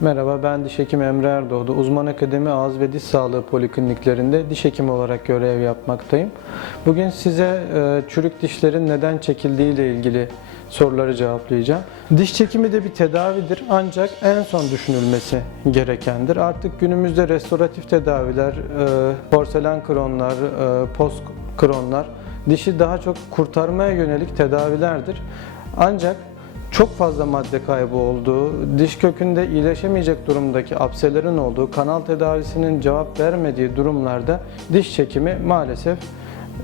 Merhaba, ben diş hekimi Emre Erdoğdu. Uzman Akademi Ağız ve Diş Sağlığı Polikliniklerinde diş hekimi olarak görev yapmaktayım. Bugün size e, çürük dişlerin neden çekildiği ile ilgili soruları cevaplayacağım. Diş çekimi de bir tedavidir ancak en son düşünülmesi gerekendir. Artık günümüzde restoratif tedaviler, e, porselen kronlar, e, post kronlar dişi daha çok kurtarmaya yönelik tedavilerdir. Ancak çok fazla madde kaybı olduğu, diş kökünde iyileşemeyecek durumdaki apselerin olduğu, kanal tedavisinin cevap vermediği durumlarda diş çekimi maalesef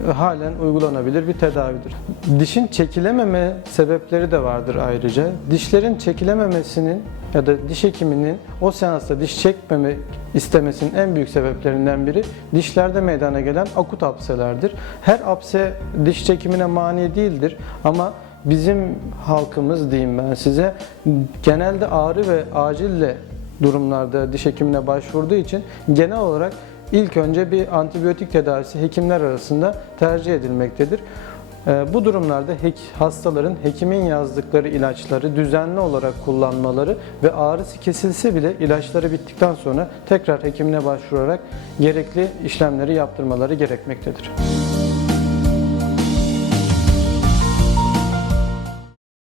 e, halen uygulanabilir bir tedavidir. Dişin çekilememe sebepleri de vardır ayrıca. Dişlerin çekilememesinin ya da diş hekiminin o seansta diş çekmeme istemesinin en büyük sebeplerinden biri dişlerde meydana gelen akut apselerdir. Her apse diş çekimine mani değildir ama bizim halkımız diyeyim ben size genelde ağrı ve acille durumlarda diş hekimine başvurduğu için genel olarak ilk önce bir antibiyotik tedavisi hekimler arasında tercih edilmektedir. Ee, Bu durumlarda hastaların hekimin yazdıkları ilaçları düzenli olarak kullanmaları ve ağrısı kesilse bile ilaçları bittikten sonra tekrar hekimine başvurarak gerekli işlemleri yaptırmaları gerekmektedir.